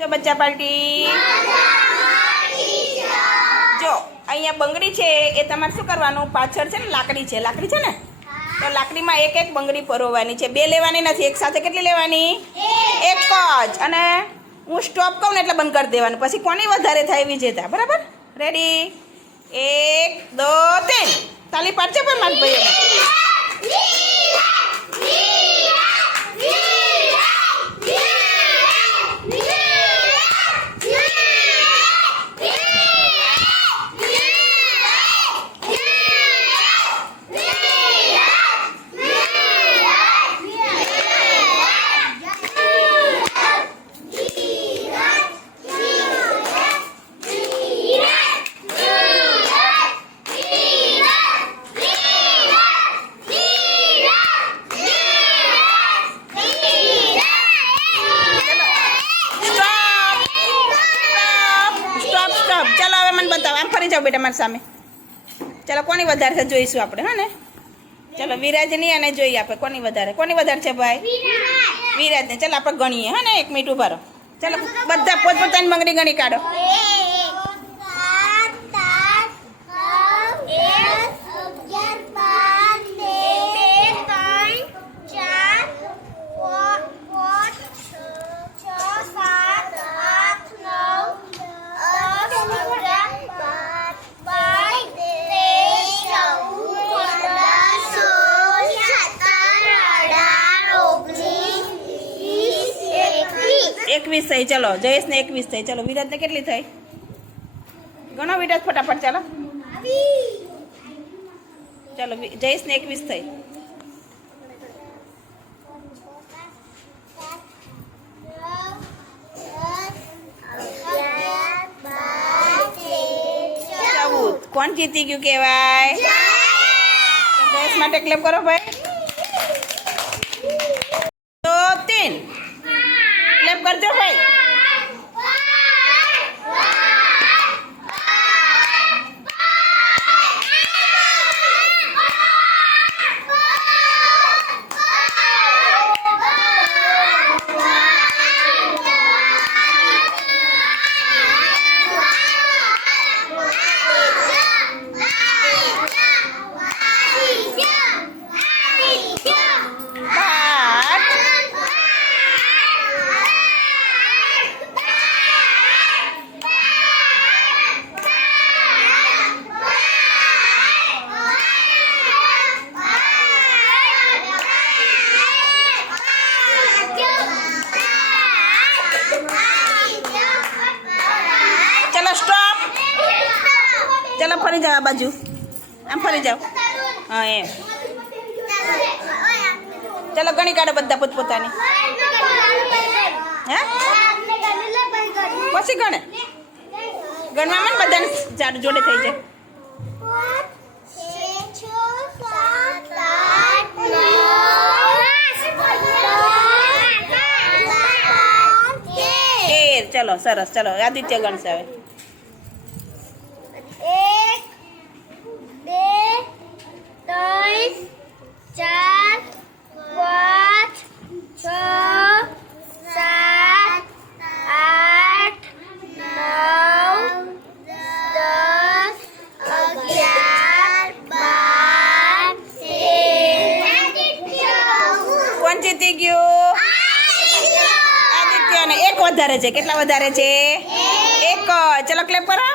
જો બચ્ચા પાર્ટી જો અહીંયા બંગડી છે એ તમારે શું કરવાનું પાછળ છે ને લાકડી છે ને તો લાકડીમાં એક એક બંગડી પરોવાની છે બે લેવાની નથી એક સાથે કેટલી લેવાની એક જ અને હું સ્ટોપ કહું ને એટલે બંધ કરી દેવાનું પછી કોની વધારે થાય વિજેતા બરાબર રેડી 1 2 3 તાલી પાડજો પણ મારા ભાઈઓ ચાલો હવે મને બતાવો આમ ફરી જાઓ બેટા મારી સામે ચાલો કોની વધારે છે જોઈશું આપણે હા ને ચાલો વિરાજની અને જોઈએ આપણે કોની વધારે છે ભાઈ વિરાજને ચાલો આપણે ગણીએ હા ને 1 મિનિટ ઉભા રહો ચાલો બધા પોતપોતાની બંગડી ગણી કાઢો એકવીસ થઈ ચલો જયેશને 21 થઈ ચલો વિરાજને કેટલી થઈ ઘણો વિરાજ ફટાફટ ચાલો ચાલો જયેશને 21 થઈ કોણ જીતી ગયું કહેવાય જયેશ માટે ક્લેપ કરો ભાઈ તો 3 ક્લેપ કરજો ભાઈ चलो फरी जाओ बाजू आम फरी जाओ हाँ एम चलो गणी काढ़ो बधा पोतपोतानी हे पछी गणे गणवामां बधाने जाड जोडे थई जाय 13 चलो सरस चलो आदित्य गणसे हवे 1 જીતી ગયું આદિત્યને 1 વધારે છે કેટલા વધારે છે 1 ચલો ક્લેપ કરો